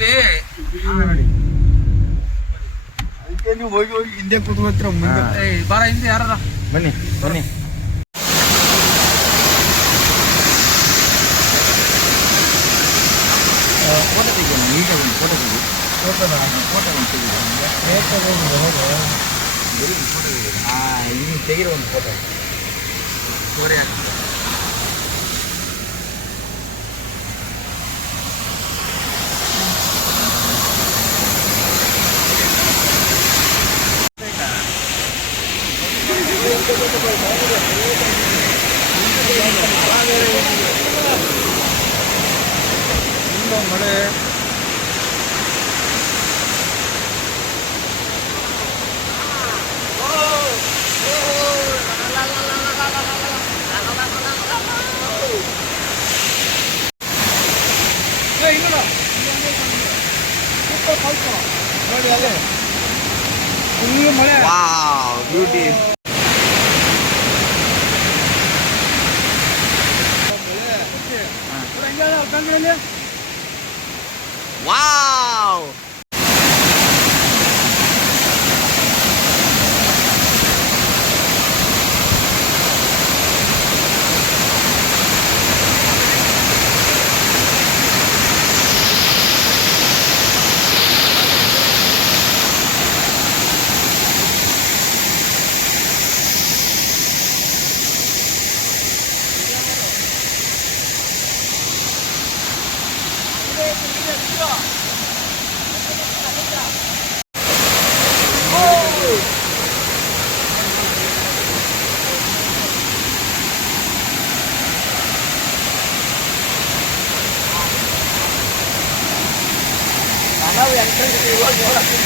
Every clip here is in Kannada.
ಇಲ್ಲಿ ನೋಡಿ ಅದಕ್ಕೆ ನೀವು ಹೋಗಿ ಹೋಗಿ ಹಿಂದೆ ಕೂತ್ಕೊಳ್ತೀರ ಮುಂದೆ ಬಾರ ಹಿಂದೆ ಯಾರ ಬನ್ನಿ ಬನ್ನಿ ಫೋಟೋ ತೆಗಿ ನೀಟಾಗಿ ಒಂದು ಫೋಟೋ ತೆಗಿ ಫೋಟೋ ಒಂದು ತೆಗಿ ಇಲ್ಲಿ ತೆಗಿರೋ ಒಂದು ಫೋಟೋ ಸ್ಟೋರಿ ಆಗ್ತದೆ ಮಳೆ ನೋಡಿ ಅಲ್ಲೇ ಫುಲ್ ಮಳೆ ಬ್ಯೂಟಿ ವಾವ್ ನಾವು ಎಂಟ್ರೆನ್ಸ್ ಇವಾಗ ನೋಡಕ್ಕೆ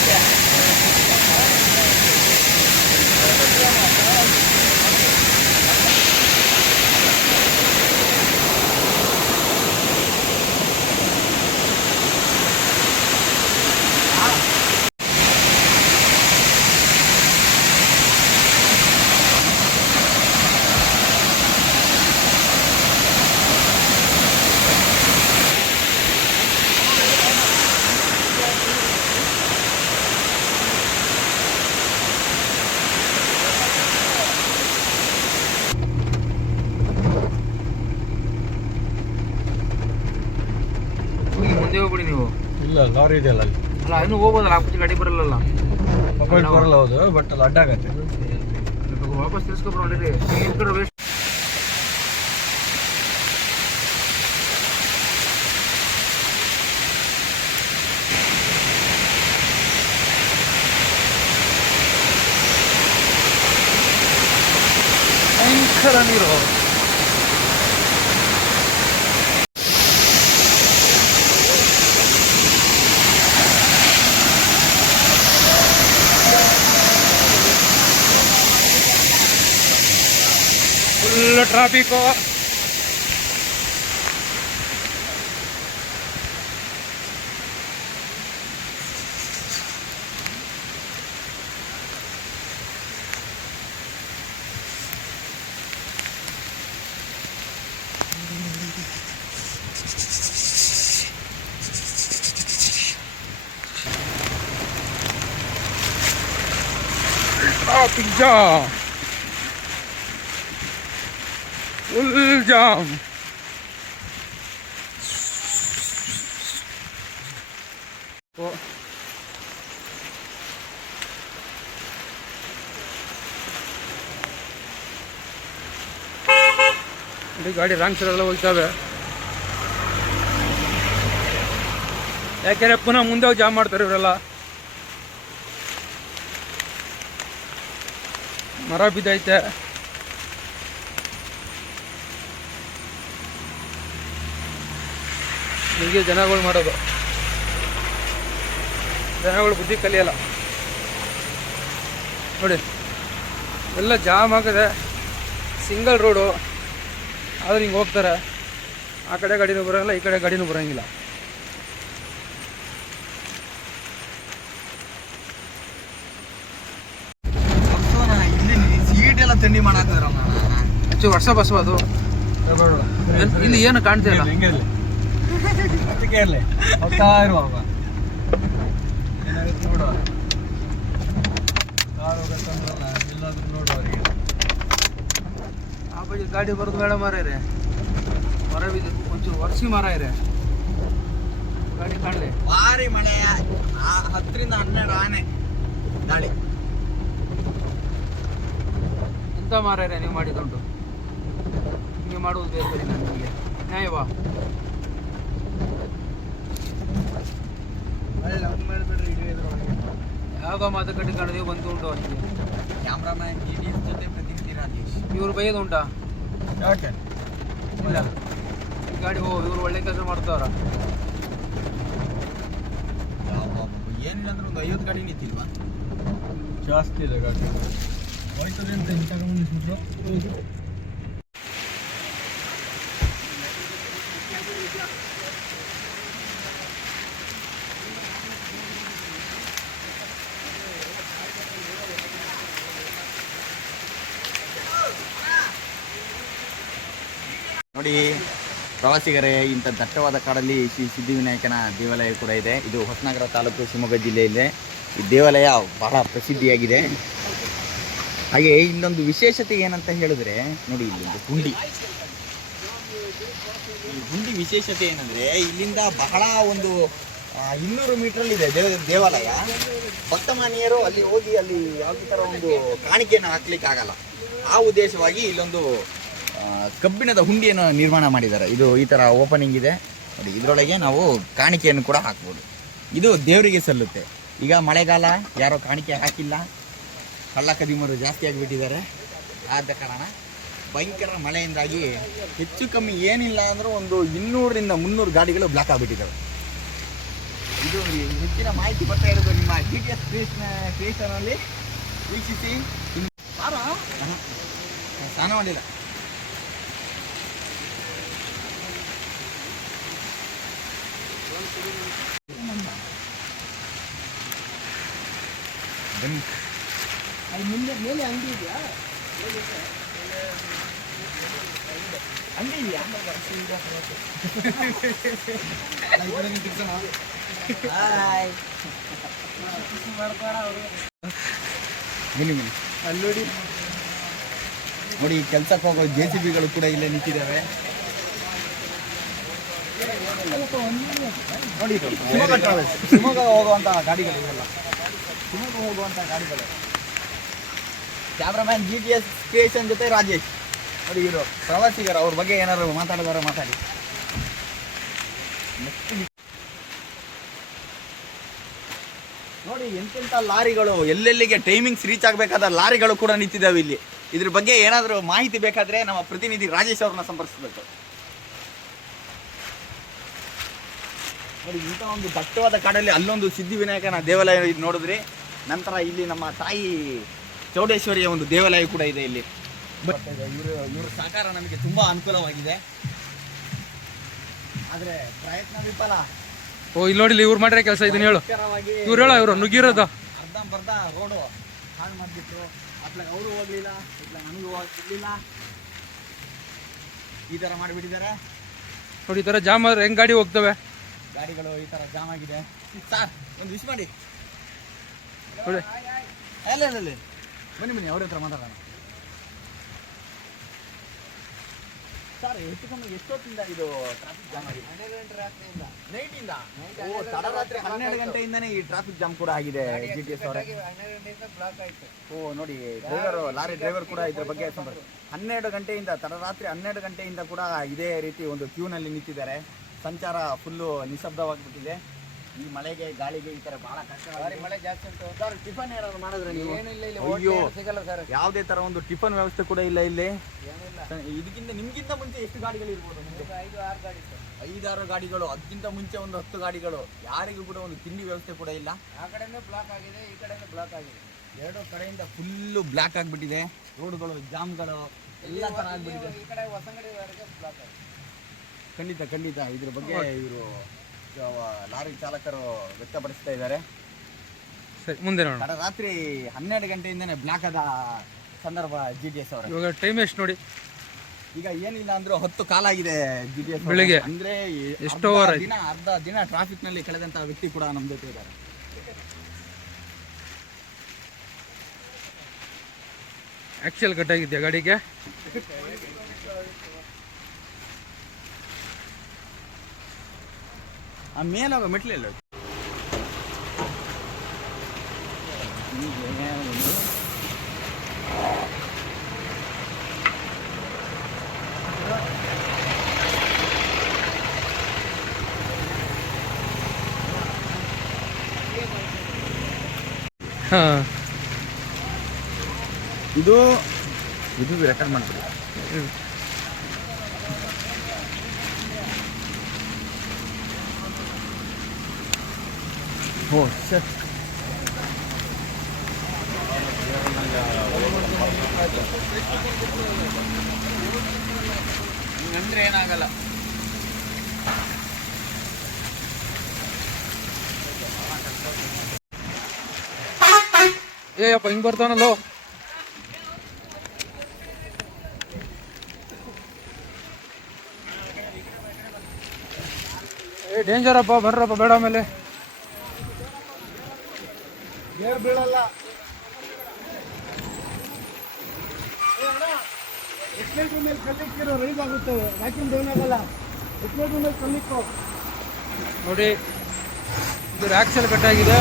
ಮುಂದೆ ಹೋಗ್ಬಿಡಿ ನೀವು. ಇಲ್ಲ ಲಾರಿ ಇದೆಯಲ್ಲ ಅಲ್ಲಿ ಅಲ್ಲ ಇನ್ನೂ ಹೋಗ್ಬೋದಲ್ಲ ಆ ಗಾಡಿ ಬರಲ್ಲ ಮೊಬೈಲ್ ಬರಲ್ಲ. ಹೌದು ಬಟ್ ಅಲ್ಲಿ ಅಡ್ಡ ಆಗತ್ತೆ. ವಾಪಸ್ ತಿರ್ಸ್ಕೊಬ್ರಿ ವೇಸ್ಟ್. ಭಯಂಕರ ನೀರು. Full traffic. Traffic jam, full jam. ಗಾಡಿ ರಾಂಗ್ ಸೈಡ್ ಎಲ್ಲ ಹೋಗ್ತವೆ. ಯಾಕೆಂದ್ರೆ ಪುನಃ ಮುಂದೆ ಹೋಗಿ ಜಾಮ್ ಮಾಡ್ತಾರೆ ಇವರೆಲ್ಲ. ಮರ ಬಿದ್ದೈತೆ. ಹೀಗೆ ಜನಗಳು ಮಾಡೋದು. ಜನಗಳು ಬುದ್ಧಿ ಕಲಿಯಲ್ಲ ನೋಡಿ. ಎಲ್ಲ ಜಾಮ್ ಆಗಿದೆ. ಸಿಂಗಲ್ ರೋಡು ಆದ್ರೆ ಹಿಂಗೆ ಹೋಗ್ತಾರೆ. ಆ ಕಡೆ ಗಾಡಿನೂ ಬರೋಂಗಿಲ್ಲ, ಈ ಕಡೆ ಗಾಡಿನೂ ಬರೋಂಗಿಲ್ಲ. ಸೀಟ್ ಎಲ್ಲ ತಿಂಡಿ ಮಾಡಾಕಿದ್ರ ಆಕ್ಚುಲಿ ವರ್ಷ ಬಸ್ ಅದು. ಇಲ್ಲಿ ಏನು ಕಾಣ್ತಾ ಇಲ್ಲ. ಅದಕ್ಕೆ ಇರಲಿ ಹೋಗ್ತಾ ಇರುವಾಗ ಏನಾಗುತ್ತೆ ನೋಡುವ ಕಾರ್ ಹೋಗತ್ತಂದ್ರಲ್ಲ ಎಲ್ಲಾದ್ರೂ ನೋಡು ಅವರಿಗೆ. ಆ ಬಗ್ಗೆ ಗಾಡಿ ಬರೋದು ಬೇಡ ಮಾರಾಯ್ರೆ, ಮರ ಬಿದ್ದು ಒಂಚೂರು ವರ್ಷಿ ಮರ ಇರೆ ಗಾಡಿ ಕಾಣಲಿ. ಭಾರಿ ಮಳೆ, 10 ರಿಂದ 12 ಆನೆ ಗಾಳಿ. ಎಂತ ಮಾರಾಯ್ರೆ ನೀವು ಮಾಡಿದುಂಟು, ಹಿಂಗೆ ಮಾಡುವುದು ಬೇಕು ನಿಮಗೆ ನ್ಯಾಯವಾ? ಯಾವುದೋ ಮಾತುಕತೆ ಕಾಣದೆ ಬಂದು ಉಂಟು ಅವನಿಗೆ. ಕ್ಯಾಮ್ರಾಮನ್ GDS ಜೊತೆ ಪ್ರತಿನಿಧಿ ರಾಜೇಶ್. ಇವ್ರು ಬೈಯೋದು ಉಂಟಾ? ಯಾಕೆ ಇಲ್ಲ, ಈ ಗಾಡಿ ಇವ್ರು ಒಳ್ಳೆ ಕೆಲಸ ಮಾಡ್ತಾವ್ರ. ಏನಿಲ್ಲ ಅಂದ್ರೆ ಒಂದು 50 ಗಾಡಿ ನಿಂತಿಲ್ವಾ? ಜಾಸ್ತಿ ಇದೆ ಗಾಡಿ. ಹೋಯ್ತದೆ ಅಂತ ಹಿಂಗೆ ತಗೊಂಡು ನಿಂತ್ಬಿಟ್ರು. ನೋಡಿ ಪ್ರವಾಸಿಗರೇ, ಇಂಥ ದಟ್ಟವಾದ ಕಾಡಲ್ಲಿ ಶ್ರೀ ಸಿದ್ಧಿವಿನಾಯಕನ ದೇವಾಲಯ ಕೂಡ ಇದೆ. ಇದು ಹೊಸನಗರ ತಾಲೂಕು, ಶಿವಮೊಗ್ಗ ಜಿಲ್ಲೆಯಲ್ಲೇ ಈ ದೇವಾಲಯ ಬಹಳ ಪ್ರಸಿದ್ಧಿಯಾಗಿದೆ. ಹಾಗೆ ಇಲ್ಲೊಂದು ವಿಶೇಷತೆ ಏನಂತ ಹೇಳಿದ್ರೆ, ನೋಡಿ ಇಲ್ಲೊಂದು ಹುಂಡಿ. ಈ ಹುಂಡಿ ವಿಶೇಷತೆ ಏನಂದರೆ, ಇಲ್ಲಿಂದ ಬಹಳ ಒಂದು 200 ಮೀಟ್ರಲ್ಲಿದೆ ದೇವಾಲಯ. ಭಕ್ತಮಾನಿಯರು ಅಲ್ಲಿ ಹೋಗಿ ಅಲ್ಲಿ ಯಾವುದೇ ಥರ ಒಂದು ಕಾಣಿಕೆಯನ್ನು ಹಾಕ್ಲಿಕ್ಕೆ ಆಗಲ್ಲ. ಆ ಉದ್ದೇಶವಾಗಿ ಇಲ್ಲೊಂದು ಕಬ್ಬಿಣದ ಹುಂಡಿಯನ್ನು ನಿರ್ಮಾಣ ಮಾಡಿದ್ದಾರೆ. ಇದು ಈ ಥರ ಓಪನಿಂಗ್ ಇದೆ ನೋಡಿ, ಇದರೊಳಗೆ ನಾವು ಕಾಣಿಕೆಯನ್ನು ಕೂಡ ಹಾಕ್ಬೋದು. ಇದು ದೇವರಿಗೆ ಸಲ್ಲುತ್ತೆ. ಈಗ ಮಳೆಗಾಲ, ಯಾರೋ ಕಾಣಿಕೆ ಹಾಕಿಲ್ಲ, ಕಳ್ಳ ಕದಿಮರು ಜಾಸ್ತಿ ಆಗಿಬಿಟ್ಟಿದ್ದಾರೆ. ಆದ ಕಾರಣ ಭಯಂಕರ ಮಳೆಯಿಂದಾಗಿ ಹೆಚ್ಚು ಕಮ್ಮಿ ಏನಿಲ್ಲ ಅಂದರೂ ಒಂದು 200 ರಿಂದ 300 ಗಾಡಿಗಳು ಬ್ಲಾಕ್ ಆಗಿಬಿಟ್ಟಿದ್ದಾವೆ. ಇದು ಹೆಚ್ಚಿನ ಮಾಹಿತಿ ಬರ್ತಾ ಇರೋದು ನಿಮ್ಮ GTS ಕ್ರಿಯೇಷನಲ್ಲಿ ವೀಕ್ಷಿಸಿ. ಸ್ನಾನ ಮಾಡಿಲ್ಲ. ಬನ್ನಿ, ಮೇಲೆ ಅಂಗಡಿ ಇದೆಯಾ? ಅಂಗಡಿ ಇದೆಯಾ? ಬನ್ನಿ ಬನ್ನಿ, ಅಲ್ಲಿ ನೋಡಿ ನೋಡಿ ಕೆಲ್ಸಕ್ಕೆ ಹೋಗೋ JCBಗಳು ಕೂಡ ಇಲ್ಲೇ ನಿಂತಿದ್ದಾವೆ. ನೋಡಿ ಇದು ಶಿವಮೊಗ್ಗ ಟ್ರಾವೆಲ್ಸ್, ಶಿವಮೊಗ್ಗ ಹೋಗುವಂಥ ಗಾಡಿಗಳು ಇವೆಲ್ಲ, ಶಿವಮೊಗ್ಗ ಹೋಗುವಂಥ ಗಾಡಿಗಳು. ಕ್ಯಾಮ್ರಾಮ್ಯಾನ್ GTS ಕ್ರಿಯೇಷನ್ ಜೊತೆ ರಾಜೇಶ್. ನೋಡಿ ಇವರು ಪ್ರವಾಸಿಗರು, ಅವ್ರ ಬಗ್ಗೆ ಏನಾದ್ರು ಮಾತಾಡಿದಾರ ಮಾತಾಡಿ. ನೋಡಿ ಎಂತೆಂಥ ಲಾರಿಗಳು, ಎಲ್ಲೆಲ್ಲಿಗೆ ಟೈಮಿಂಗ್ಸ್ ರೀಚ್ ಆಗಬೇಕಾದ ಲಾರಿಗಳು ಕೂಡ ನಿಂತಿದ್ದಾವೆ ಇಲ್ಲಿ. ಇದ್ರ ಬಗ್ಗೆ ಏನಾದರೂ ಮಾಹಿತಿ ಬೇಕಾದರೆ ನಮ್ಮ ಪ್ರತಿನಿಧಿ ರಾಜೇಶ್ ಅವ್ರನ್ನ ಸಂಪರ್ಕಿಸಬೇಕು. ನೋಡಿ ಇಂಥ ಒಂದು ದಟ್ಟವಾದ ಕಾಡಲ್ಲಿ ಅಲ್ಲೊಂದು ಸಿದ್ಧಿವಿನಾಯಕನ ದೇವಾಲಯ ನೋಡಿದ್ರಿ. ನಂತರ ಇಲ್ಲಿ ನಮ್ಮ ತಾಯಿ ಚೌಡೇಶ್ವರಿಯ ಒಂದು ದೇವಾಲಯ ಕೂಡ ಇದೆ ಇಲ್ಲಿ. ಇವ್ರ ಸಹಕಾರ ನಮಗೆ ತುಂಬ ಅನುಕೂಲವಾಗಿದೆ, ಆದರೆ ಪ್ರಯತ್ನ ವಿಫಲ. ಓ ಇಲ್ಲಿ ನೋಡಿಲ್ಲ, ಇವ್ರು ಮಾಡಿರೋ ಕೆಲಸ ಇದನ್ನ ಹೇಳು. ಇವ್ರು ಹೇಳೋ, ಇವರು ನುಗ್ಗಿರೋದು ಅರ್ಧಂಬರ್ಧ ರೋಡು ಹಾಳು ಮಾಡಿಬಿಟ್ರು. ಅತ್ಲಾಗ ಅವರು ಹೋಗ್ಲಿಲ್ಲ, ಇತ್ಲಾಗ ನನಗೂ ಹೋಗ್ಲಿಲ್ಲ, ಈ ಥರ ಮಾಡಿಬಿಟ್ಟಿದ್ದಾರೆ. ನೋಡಿ ಈ ಥರ ಜಾಮ್ ಆದ್ರೆ ಹೆಂಗೆ ಗಾಡಿ ಹೋಗ್ತವೆ? ಗಾಡಿಗಳು ಈ ಥರ ಜಾಮ್ ಆಗಿದೆ. ಸರ್ ಒಂದು ವಿಶ್ ಮಾಡಿ ನೋಡಿ. ಅಲ್ಲ ಬನ್ನಿ ಬನ್ನಿ, ಅವ್ರ ಹತ್ರ ಮಾತಾಡೋಣ. ಸರ್ ಹೆಚ್ಚು ಕಮ್ಮಿ ಎಷ್ಟೊತ್ತಿಂದ ಇದು ಟ್ರಾಫಿಕ್ ಜಾಮ್ ಆಗಿದೆ? 12 ಗಂಟೆ ರಾತ್ರಿಯಿಂದ, ನೈಟಿಂದ. ಓ, ತಡರಾತ್ರಿ 12 ಗಂಟೆಯಿಂದನೇ ಈ ಟ್ರಾಫಿಕ್ ಜಾಮ್ ಕೂಡ ಆಗಿದೆ. GTS ಅವರೇ 12 ಗಂಟೆಯಿಂದ ಬ್ಲಾಕ್ ಆಯಿತು. ಓ ನೋಡಿ, ಲಾರಿ ಡ್ರೈವರ್ ಕೂಡ ಇದ್ರ ಬಗ್ಗೆ 12 ಗಂಟೆಯಿಂದ, ತಡರಾತ್ರಿ 12 ಗಂಟೆಯಿಂದ ಕೂಡ ಇದೇ ರೀತಿ ಒಂದು ಕ್ಯೂನಲ್ಲಿ ನಿಂತಿದ್ದಾರೆ. ಸಂಚಾರ ಫುಲ್ಲು ನಿಶಬ್ದವಾಗಿಬಿಟ್ಟಿದೆ. ಈ ಮಳೆಗೆ ಗಾಳಿಗೆ ಈ ತರ ಬಹಳ ಕಷ್ಟ. ಮಳೆ ಜಾಸ್ತಿ ಉಂಟು ಸರ್. ಟಿಫನ್ ಏನಾದ್ರು ಮಾಡಿದ್ರೆ ನೀವು? ಏನಿಲ್ಲ, ಇಲ್ಲಿ ಅಯ್ಯೋ ಸಿಗಲ್ಲ ಸರ್. ಯಾವುದೇ ತರ ಒಂದು ಟಿಫನ್ ವ್ಯವಸ್ಥೆ ಕೂಡ ಇಲ್ಲ ಇಲ್ಲಿ. ಏನಿಲ್ಲ. ಇದಕ್ಕಿಂತ ನಿಮ್ಗಿಂತ ಮುಂಚೆ ಎಷ್ಟು ಗಾಡಿಗಳು ಇರ್ಬೋದು? 5-6 ಗಾಡಿ ಸರ್. 5-6 ಗಾಡಿಗಳು, ಅದಕ್ಕಿಂತ ಮುಂಚೆ ಒಂದು 10 ಗಾಡಿಗಳು. ಯಾರಿಗೂ ಕೂಡ ಒಂದು ತಿಂಡಿ ವ್ಯವಸ್ಥೆ ಕೂಡ ಇಲ್ಲ. ಆ ಕಡೆಯಿಂದ ಬ್ಲಾಕ್ ಆಗಿದೆ, ಈ ಕಡೆಯಿಂದ ಬ್ಲಾಕ್ ಆಗಿದೆ. ಎರಡು ಕಡೆಯಿಂದ ಫುಲ್ಲು ಬ್ಲಾಕ್ ಆಗಿಬಿಟ್ಟಿದೆ. ರೋಡ್ಗಳು, ಜಾಮ್ಗಳು ಎಲ್ಲ ತರ ಆಗ್ಬಿಟ್ಟಿದೆ. ಈ ಕಡೆ ಹೊಸಂಗಡಿವರೆಗೆ ಬ್ಲಾಕ್ ಆಗಿದೆ. ಖಂಡಿತ ಇದ್ರ ಬಗ್ಗೆ ಇವರು ಲಾರಿ ಚಾಲಕರು ವ್ಯಕ್ತಪಡಿಸ್ತಾ ಇದ್ದಾರೆ. ಸರಿ, ಮುಂದೆ ನೋಡೋಣ. ರಾತ್ರಿ 12 ಗಂಟೆಯಿಂದನೇ ಬ್ಲಾಕ್ ಆದ ಸಂದರ್ಭ GTS ಅವರು. ಇವಾಗ ಟೈಮ್ ಎಷ್ಟು ನೋಡಿ? ಈಗ ಏನಿಲ್ಲ ಅಂದ್ರೂ 10 ಕಾಲಾಗಿದೆ GPS ಬೆಳಿಗ್ಗೆ ಅಂದ್ರೆ ಎಷ್ಟು hour ಆಯ್ತು? ಅರ್ಧ ದಿನ ಟ್ರಾಫಿಕ್ ನಲ್ಲಿ ಕಳೆದಂತ ವ್ಯಕ್ತಿ ಕೂಡ ನಮ್ಮ ಜೊತೆ ಇದ್ದಾರೆ. ಆಕ್ಚುಲ್ ಕಟ್ಟಾಗಿದ್ಯಾ ಗಾಡಿಗೆ? ಆ ಮೇಲಾಗ ಮೆಟ್ಲಿಲ್ಲ ಹಾಂ ಇದು ರೆಕಾರ್ಡ್ ಮಾಡ್ತೀವಿ. ಓ ಸರ್ ಹಿಂಗಂದ್ರೆ ಏನಾಗಲ್ಲ. ಏಯಪ್ಪ ಹಿಂಗೆ ಬರ್ತಾನಲ್ಲೋ. ಏ ಡೇಂಜರಪ್ಪ, ಬರ್ರಪ್ಪ ಬೇಡ ಆಮೇಲೆ. ಗೇರ್ ಬೀಳಲ್ಲ. ಎಕ್ಸ್ಲೇಟರ್ ಮೇಲೆ ಕಲ್ಲಿಕ್ಕಿರೋ ರೈಸ್ ಆಗುತ್ತೆ, ವ್ಯಾಕ್ಯೂಮ್ ಡೌನ್ ಆಗಲ್ಲ. ಎಕ್ಸ್ಲೇಟರ್ ಮೇಲೆ ಕಲ್ಲಿಕ್ಕೋ ನೋಡಿ, ಇದು ಆಕ್ಸೆಲ್ ಕಟ್ಟಾಗಿದೆ.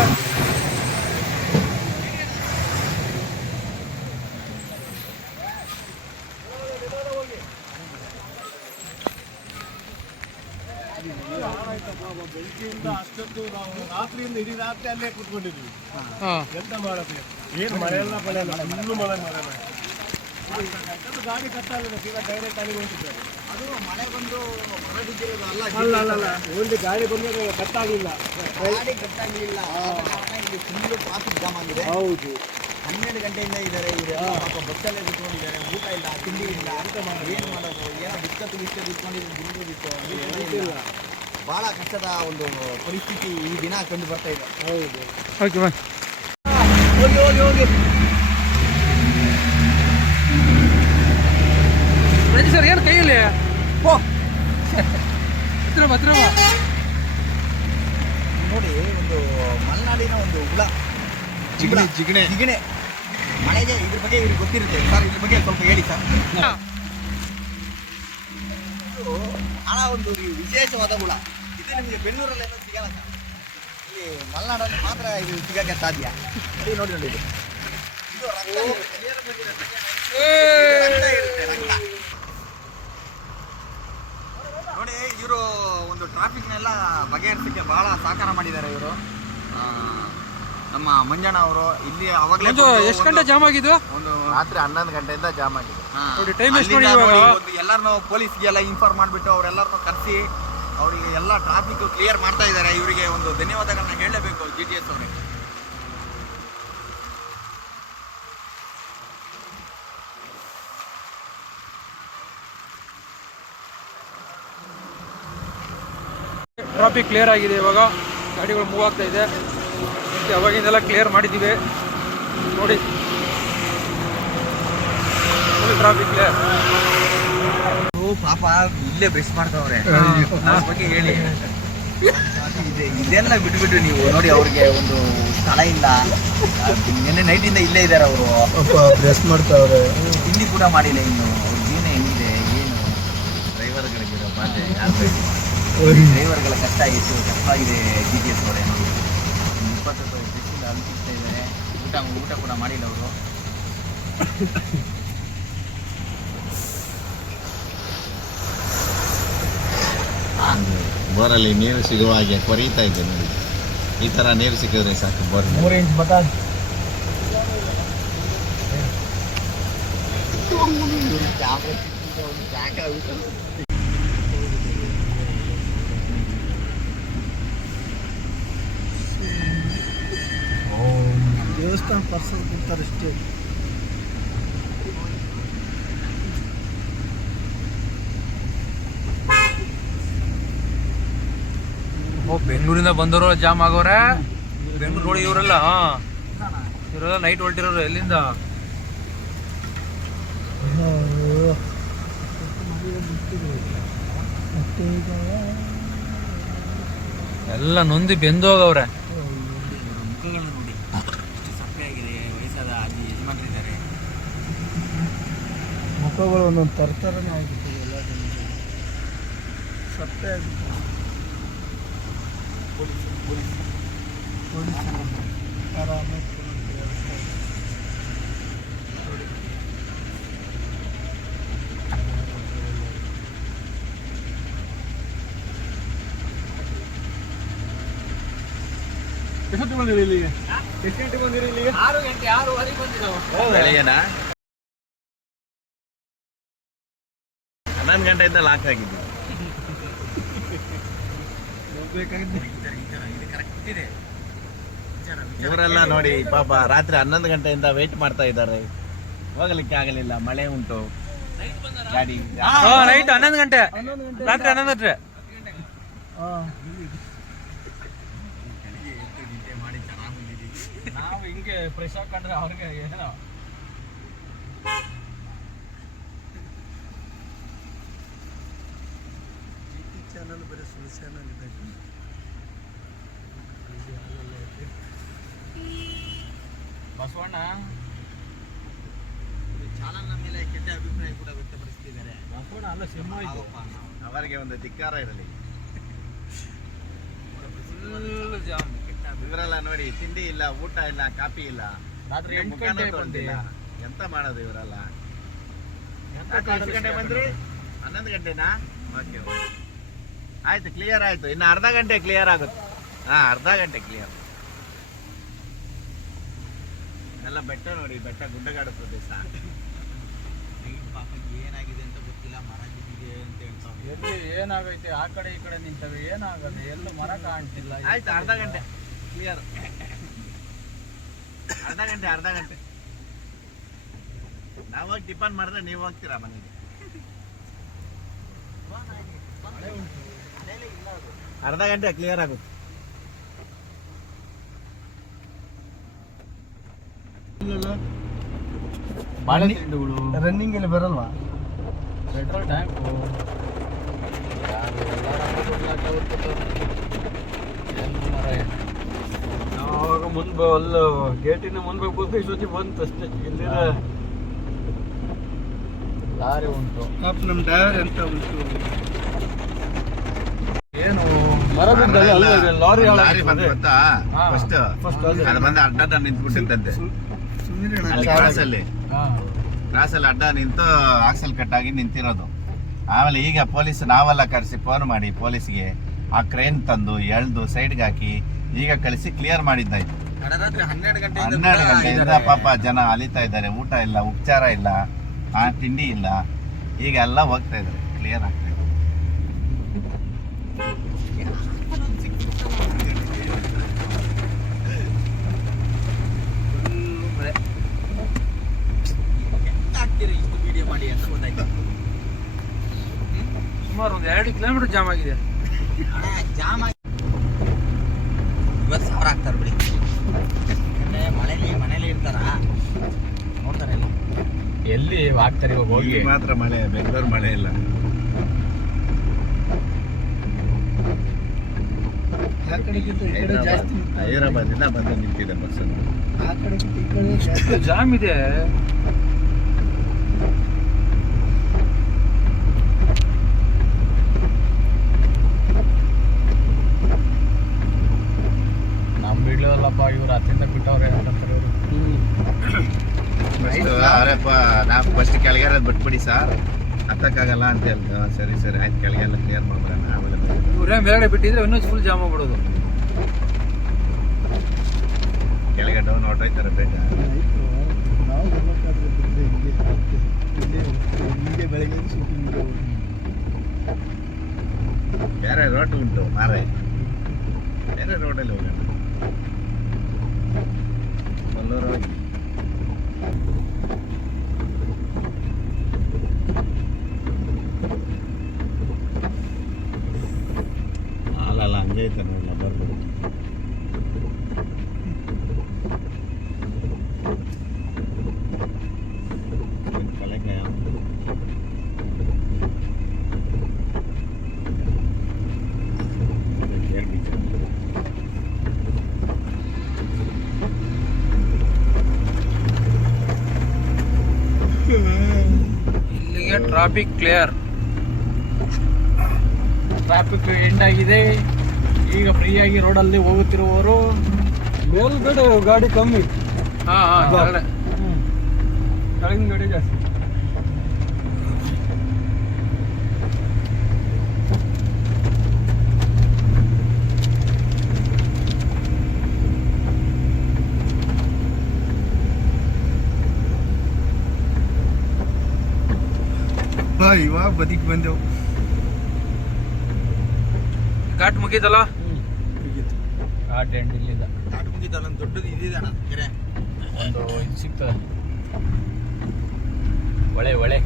ಬೆಳಗ್ಗೆಯಿಂದ ಅಷ್ಟೊತ್ತು ನಾವು ರಾತ್ರಿಯಿಂದ ಇಡೀ ರಾತ್ರಿ ಅಲ್ಲೇ ಕೂತ್ಕೊಂಡಿದ್ವಿ. ಹಾಂ ಎಂತ ಮಾಡೋದು, ಏನು ಮಳೆಯಲ್ಲ ಬಳೆಯಲ್ಲ, ಇನ್ನೂ ಮಳೆ ಗಾಡಿ ಕಟ್ಟಾಗಲಿಲ್ಲ, ಸೀದಾ ಡೈರೆಕ್ಟ್ ಅಲ್ಲಿಗೆ ಹೋಗ್ತಿದ್ದಾರೆ. ಅದು ಮಳೆ ಬಂದು ಮಳೆ ಬಿದ್ದಿರೋದು ಅಲ್ಲ ಒಂದು ಗಾಡಿ ಬಂದಾಗ ಕಟ್ಟಾಗಲಿಲ್ಲ. ಗಾಡಿ ಕಟ್ಟಾಗಲಿಲ್ಲ, ಇಲ್ಲಿ ಫುಲ್ಲು ಟ್ರಾಫಿಕ್ ಜಾಮ್ ಆಗಿದೆ. ಹೌದು, 12 ಗಂಟೆಯಿಂದ ಇದ್ದಾರೆ ಇವರೆಲ್ಲ. ಪಾಪ ಬಸ್ಸಲ್ಲೇ ಬಿಟ್ಕೊಂಡಿದ್ದಾರೆ, ಊಟ ಇಲ್ಲ, ತಿಂಡಿ ಇಲ್ಲ, ಏನು ಮಾಡೋದು, ಏನೋ ಬಿಸ್ಕತ್ತು ಬಿಟ್ಕೊಂಡಿದ್ದು ಬಿಟ್ಟು ಬಹಳ ಕಷ್ಟದ ಒಂದು ಪರಿಸ್ಥಿತಿ ಈ ದಿನ ಕಂಡು ಬರ್ತಾ ಇದೆ. ಹೌದು. Okay bye. ಹೋಗಿ ರಜಿ ಸರ್ ಏನು ಕೈಯಲ್ಲಿ? ಓ ಹತ್ರ ನೋಡಿ, ಒಂದು ಮಲೆನಾಡಿನ ಒಂದು ಹುಳ, ಜಿಗಣೆ ಮಳೆಗೆ ಇದ್ರ ಬಗ್ಗೆ ಇವ್ರಿಗೆ ಗೊತ್ತಿರುತ್ತೆ ಸರ್. ಇದ್ರ ಬಗ್ಗೆ ಸ್ವಲ್ಪ ಹೇಳಿ ಸರ್. ಇದು ಬಹಳ ಒಂದು ವಿಶೇಷವಾದ ಹುಳ. ಇದು ನಿಮಗೆ ಬೆಂಗಳೂರಲ್ಲಿ ಏನೋ ಸಿಗಲ್ಲ ಸರ್, ಇಲ್ಲಿ ಮಲೆನಾಡಲ್ಲಿ ಮಾತ್ರ ಇದು ಸಿಗಕ್ಕೆ ಸಾಧ್ಯ. ನೋಡಿ ಇದು ರಕ್ತ ಇರುತ್ತೆ, ರಕ್ತ. ನೋಡಿ, ಇವರು ಒಂದು ಟ್ರಾಫಿಕ್ನೆಲ್ಲ ಬಗೆಹರಿಸಕ್ಕೆ ಬಹಳ ಸಹಕಾರ ಮಾಡಿದ್ದಾರೆ ಇವರು. ನಮ್ಮ ಮಂಜಣ್ಣ ಅವರು ಇಲ್ಲಿ ಅವಾಗಲೇ ಎಷ್ಟು ಗಂಟೆ ಜಾಮ್ ಆಗಿದ್ದು? ಒಂದು ರಾತ್ರಿ 11 ಗಂಟೆಯಿಂದ ಜಾಮ್ ಆಗಿದೆ. ನೋಡಿ ಟೈಮ್ ಎಷ್ಟು ಮಾಡಿ ಇವಾಗ? ಎಲ್ಲರನ್ನೂ ಪೊಲೀಸ್ಗೆಲ್ಲ ಇನ್ಫಾರ್ಮ್ ಮಾಡಿಬಿಟ್ಟು ಅವರೆಲ್ಲರನ್ನೂ ಕರೆಸಿ ಅವರಿಗೆ ಎಲ್ಲ ಟ್ರಾಫಿಕ್ ಕ್ಲಿಯರ್ ಮಾಡ್ತಾ ಇದ್ದಾರೆ. ಇವರಿಗೆ ಒಂದು ಧನ್ಯವಾದಗಳನ್ನ ಹೇಳಲೇಬೇಕು GTS ಅವರಿಗೆ. ಟ್ರಾಫಿಕ್ ಕ್ಲಿಯರ್ ಆಗಿದೆ, ಇವಾಗ ಗಾಡಿಗಳು ಮೂವ್ ಆಗ್ತಾ ಇದೆ. ಅವಾಗಿಂದೆಲ್ಲ ಕ್ಲಿಯರ್ ಮಾಡಿದ್ದೀವಿ ನೋಡಿ. Traffic clear. ಪಾಪ ಇಲ್ಲೇ ಬ್ರಷ್ ಮಾಡ್ತಾವ್ರೆ, ಬಗ್ಗೆ ಹೇಳಿ. ಇದೆಲ್ಲ ಬಿಟ್ಬಿಟ್ಟು ನೀವು ನೋಡಿ, ಅವ್ರಿಗೆ ಒಂದು ಸ್ಥಳ ಇಲ್ಲ. ನಿನ್ನೆ ನೈಟಿಂದ ಇಲ್ಲೇ ಇದ್ದಾರೆ ಅವರು, ಬ್ರಷ್ ಮಾಡ್ತಾವ್ರೆ. ತಿಂಡಿ ಕೂಡ ಮಾಡಿಲ್ಲ. ಇನ್ನು ಅವ್ರ ಜೀವನ ಹೆಂಗಿದೆ, ಏನು ಡ್ರೈವರ್ಗಳಿಗಿರೋ ಬಾಧೆ ಯಾರು, ಡ್ರೈವರ್ಗಳ ಕಷ್ಟ ಎಷ್ಟು ಕಷ್ಟವಾಗಿದೆ. GTS ಅವರೇ ನೋಡಿ, 20 ರೂಪಾಯಿ ಬ್ರಷ್ಷಿಂದ ಅಲ್ಪಿಸ್ತಾ ಇದ್ದಾರೆ. ಊಟ ಕೂಡ ಮಾಡಿಲ್ಲ ಅವರು. ಬೋರಲ್ಲಿ ನೀರು ಸಿಗುವ ಹಾಗೆ ಕೊರೀತಾ ಇದೆ ನೋಡಿ. ಈ ಥರ ನೀರು ಸಿಕ್ಕಿದ್ರೆ ಸಾಕು ಬೋರ್. 3 ಇಂಚ್ ಬಟ ದೇವಸ್ಥಾನ ಪರ್ಸನ್ ಕೊಡ್ತಾರೆ ಅಷ್ಟೇ. ಬೆಂಗಳೂರಿಂದ ಬಂದವರು ಜಾಮ್ ಆಗೋರೆ. ಬೆಂಗಳೂರು ನೋಡಿ ಇವರೆಲ್ಲ ನೈಟ್ ಹೊರಟಿರೋರು ಎಲ್ಲಿಂದ? ಎಲ್ಲ ನೊಂದಿ ಬೆಂದೋಗವ್ರೆ. ಮುಖಗಳು ನೋಡಿ ಎಷ್ಟು ಸಪ್ಪೆ ಆಗಿದೆ. ವಯಸ್ಸಾದ ಅಜ್ಜಿ ಯಜಮಾನರಿದ್ದಾರೆ. ಮುಖಗಳು ಒಂದೊಂದು ತರತರನೇ ಆಗಿರ್ತದೆ ಎಲ್ಲ ಜನರಿಗೆ. ಸಪ್ಪೆ ಆಗಿರ್ತದೆ. ಪೊಲೀಸರು ಆರಾಮಾಗಿ ಎಷ್ಟೊತ್ತು ಬಂದಿರಿ ಇಲ್ಲಿಗೆ? ಎಷ್ಟು ಗಂಟೆ ಬಂದಿರಿ ಇಲ್ಲಿಗೆ? 6 ಗಂಟೆ 6:15 ಬಂದಿದ್ದಾವೆ. ಬೆಳೆಯನಾ 11 ಗಂಟೆಯಿಂದ ಲಾಕ್ ಆಗಿದ್ದೀವಿ. ಇದು ಕರೆಕ್ಟ್ ಇದೆ. ಇವರೆಲ್ಲ ನೋಡಿ ಪಾಪ ರಾತ್ರಿ 11 ಗಂಟೆಯಿಂದ ವೆಯ್ಟ್ ಮಾಡ್ತಾ ಇದ್ದಾರೆ. ಹೋಗಲಿಕ್ಕೆ ಆಗಲಿಲ್ಲ, ಮಳೆ ಉಂಟು. ಗಾಡಿ ನೈಟ್ 11 ಗಂಟೆ, ರಾತ್ರಿ 11 ಗಂಟೆ. ನಾವು ಹಿಂಗೆ ಫ್ರೆಶ್ ಹಾಕೊಂಡ್ರೆ ಅವ್ರಿಗೆ ಏನೋ ಚಾನಲ್ ಬರೀ ಸುಳ್ಳು ಚಾನಲ್ ಇದೆ. ಬಸವಣ್ಣ ಚಾನಲ್ನ ಮೇಲೆ ಕೆಟ್ಟ ಅಭಿಪ್ರಾಯ ಕೂಡ ವ್ಯಕ್ತಪಡಿಸ್ತಿದ್ದಾರೆ. ಬಸವಣ್ಣ ಅಲ್ಲ ಸಿಂಹ ಇದು. ಅವರಿಗೆ ಒಂದು ಧಿಕ್ಕಾರ ಇರಲಿ. ಇವರೆಲ್ಲ ನೋಡಿ ತಿಂಡಿ ಇಲ್ಲ, ಊಟ ಇಲ್ಲ, ಕಾಫಿ ಇಲ್ಲ, ರಾತ್ರಿ 8 ಮುಖಾನೂ ಗಂಟೆ ತೊಳ್ದಿಲ್ಲ. ಎಂತ ಮಾಡೋದು ಇವರೆಲ್ಲ? ಎಷ್ಟು ಗಂಟೆ ಬಂದ್ರಿ? 11 ಗಂಟೆನಾ? ಓಕೆ ಆಯ್ತು, ಕ್ಲಿಯರ್ ಆಯ್ತು. ಇನ್ನು ಅರ್ಧ ಗಂಟೆ ಕ್ಲಿಯರ್ ಆಗುತ್ತೆ. ಅರ್ಧ ಗಂಟೆ ಕ್ಲಿಯರ್. ಎಲ್ಲ ಬೆಟ್ಟ ನೋಡಿ, ಬೆಟ್ಟ ಗುಡ್ಡಗಾಡು ಪ್ರದೇಶ. ಪಾಪ ಏನಾಗಿದೆ ಅಂತ ಗೊತ್ತಿಲ್ಲ. ಮರ ಬಿದ್ದಿದೆ ಅಂತ ಹೇಳ್ತಾವೆ. ಎಲ್ಲಿ ಏನಾಗೈತೆ? ಆ ಕಡೆ ಈ ಕಡೆ ನಿಂತವೆ, ಏನಾಗದೆ? ಎಲ್ಲೂ ಮರ ಕಾಣ್ತಿಲ್ಲ. ಆಯ್ತು, ಅರ್ಧ ಗಂಟೆ ಕ್ಲಿಯರ್. ಅರ್ಧ ಗಂಟೆ ನಾವು ಹೋಗಿ ಟಿಫನ್ ಮಾಡಿದ್ರೆ ನೀವು ಹೋಗ್ತೀರಾ ಮನೆಗೆ? ಅರ್ಧ ಗಂಟೆ ಕ್ಲಿಯರ್ ಆಗುತ್ತೆ. ಬಾಳೆ ತಿಂಡಿಗಳು, ರನ್ನಿಂಗ್ ಅಲ್ಲಿ ಬರಲ್ವಾ? ಪೆಟ್ರೋಲ್ ಟ್ಯಾಂಕು, ಆವಾಗ ಮುಂದೆ ಅಲ್ಲ ಗೇಟಿನ ಮುಂದೆ ಬಂದು ಇಷ್ಟೊತ್ತಿ ಬಂತು ಅಷ್ಟೇ. ಇಲ್ಲಿರ ಲಾರಿ ಉಂಟು. ನಮ್ಮ ಡ್ರೈವರ್ ಎಂತ ಉಂಟು ಏನು ಲಾರಿ ಲಾರಿ ಬಂದು ಗೊತ್ತಾ? ಫಸ್ಟ್ ಫಸ್ಟ್ ಅದು ಬಂದು ಅಡ್ಡ ನಿಂತ್ಬಿಟ್ಟಿರ್ತಂತೆ ಅಲ್ಲಿ ಕ್ರಾಸಲ್ಲಿ ಅಡ್ಡ ನಿಂತು ಆಕ್ಸಲ್ ಕಟ್ಟಾಗಿ ನಿಂತಿರೋದು. ಆಮೇಲೆ ಈಗ ಪೊಲೀಸ್ ನಾವೆಲ್ಲ ಕರೆಸಿ ಫೋನ್ ಮಾಡಿ ಪೊಲೀಸ್ಗೆ ಆ ಕ್ರೇನ್ ತಂದು ಎಳ್ದು ಸೈಡ್ಗೆ ಹಾಕಿ ಈಗ ಕಳಿಸಿ ಕ್ಲಿಯರ್ ಮಾಡಿದ್ದಾಯ್ತು. ತಡರಾತ್ರಿ 12 12 ಗಂಟೆಯಿಂದ ಪಾಪ ಜನ ಅಲಿತಾ ಇದ್ದಾರೆ. ಊಟ ಇಲ್ಲ, ಉಪಚಾರ ಇಲ್ಲ, ತಿಂಡಿ ಇಲ್ಲ. ಈಗ ಎಲ್ಲ ಹೋಗ್ತಾ ಇದ್ದಾರೆ, ಕ್ಲಿಯರ್ ಆಗ್ತಾ ಇದೆ. ಇಷ್ಟು ವಿಡಿಯೋ ಮಾಡಿ ಅಂತ ಗೊತ್ತಾಯ್ತು. ಸುಮಾರು ಒಂದು 2 ಕಿಲೋಮೀಟರ್ ಜಾಮ್ ಆಗಿದೆ. ಜಾಮ್ ಆಗಿ 50,000 ಆಗ್ತಾರೆ ಬಿಡಿ. ಮನೇಲಿ ಇರ್ತಾರ, ನೋಡ್ತಾರೆ ಎಲ್ಲಿ ಆಗ್ತಾರೆ. ಇವಾಗ ಹೋಗಿ ಇಲ್ಲಿ ಮಾತ್ರ ಮಳೆ, ಬೆಂಗಳೂರು ಮಳೆ ಇಲ್ಲ. ಆ ಕಡೆಗಿಂತ ಈ ಕಡೆ ಜಾಸ್ತಿ ಇತ್ತು. ಹೈದರಾಬಾದಿಂದ ಬಂದು ನಿಂತಿದೆ ಬಸ್. ಆ ಕಡೆಗಿಂತ ಈ ಕಡೆ ಜಾಸ್ತಿ ಜಾಮ್ ಇದೆ. ನಮ್ ಬಿಡ್ಲಲ್ಲಪ್ಪ, ಇವ್ರು ಹತ್ತಿಂದ ಬಿಟ್ಟವ್ರೆ ಅಂತಾರೆ ಇವರು. ಅವರಪ್ಪ ನಾವು ಫಸ್ಟ್ ಕೆಳಗಾರದ್ ಬಿಟ್ಬಿಡಿ ಸರ್, ಹತ್ತಕ್ಕಾಗಲ್ಲ ಅಂತ ಹೇಳಿದ್ರು. ಸರಿ ಸರಿ ಆಯ್ತು, ಕೆಳಗೆಲ್ಲ ಕ್ಲಿಯರ್ ಮಾಡ್ಬಿಡೋಣ. ಆಮೇಲೆ ಇವರೇ ಮೇಲ್ಗಡೆ ಬಿಟ್ಟಿದ್ರೆ ಇನ್ನೂ ಫುಲ್ ಜಾಮ್ ಆಗ್ಬಿಡೋದು. ಕೆಳಗೆ ಡೌನ್ ಹೊರಟೋಯ್ತಾರೆ ಬೇಗ. ನಾವು ಬರ್ಬೇಕಾದ್ರೆ ಹಿಂಗೆ ಬೆಳಗ್ಗೆ ಶೂಟಿಂಗ್ ಬೇರೆ ರೋಡ್ ಉಂಟು ಮಾರೆ, ಬೇರೆ ರೋಡಲ್ಲಿ ಹೋಗೋಣ. ಕೊಲ್ಲೂರು ಹೋಗಿ ಅಲ್ಲ ಹಂಗೆ ಐತೆ ನೋಡಲ್ಲ, ಬರ್ಬೋದು. Traffic clear. ಟ್ರಾಫಿಕ್ ಎಂಡ್ ಆಗಿದೆ. ಈಗ ಫ್ರೀಯಾಗಿ ರೋಡಲ್ಲಿ ಹೋಗುತ್ತಿರುವವರು ಮೇಲ್ಗಡೆ ಗಾಡಿ ಕಮ್ಮಿ, ಕೆಳಗಡೆ ಕೆಳಗಿನ ಗಾಡಿ ಜಾಸ್ತಿ. ಇವಾಗ ಬದಿಗೆ ಬಂದೆವು. ಘಾಟ್ ಮುಗೀತಲ್ಲ. ಘಾಟ್ ಎಂಡ್ ಇಲ್ಲಿಂದ ಮುಗಿತಲ್ಲ, ದೊಡ್ಡದು ಇದಿದೆ ಅಣ್ಣ ಕೆರೆ. ಒಂದು ಇದು ಸಿಗ್ತದೆ, ಒಳೆ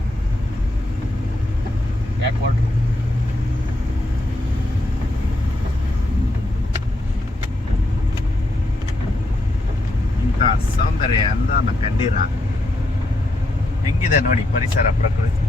ಯಾಕೆ ಮಾಡ್ರಿ. ಇಂಥ ಸೌಂದರ್ಯ ಅಂದನ ಕಂಡೀರ. ಹೆಂಗಿದೆ ನೋಡಿ ಪರಿಸರ, ಪ್ರಕೃತಿ.